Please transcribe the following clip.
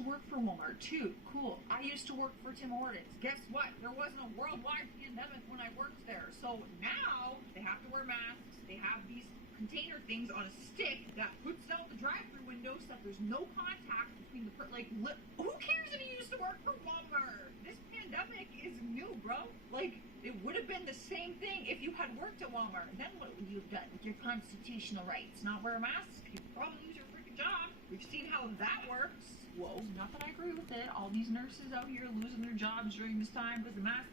to work for Walmart too. Cool. I used to work for Tim Hortons. Guess what? There wasn't a worldwide pandemic when I worked there. So now they have to wear masks. They have these container things on a stick that puts out the drive-through window so that there's no contact between the who cares if you used to work for Walmart? This pandemic is new, bro. Like, it would have been the same thing if you had worked at Walmart. Then what would you have done with your constitutional rights? Not wear a mask? You probably lose your freaking job. We've seen how that works. Whoa, not that I agree with it. All these nurses out here losing their jobs during this time because the mask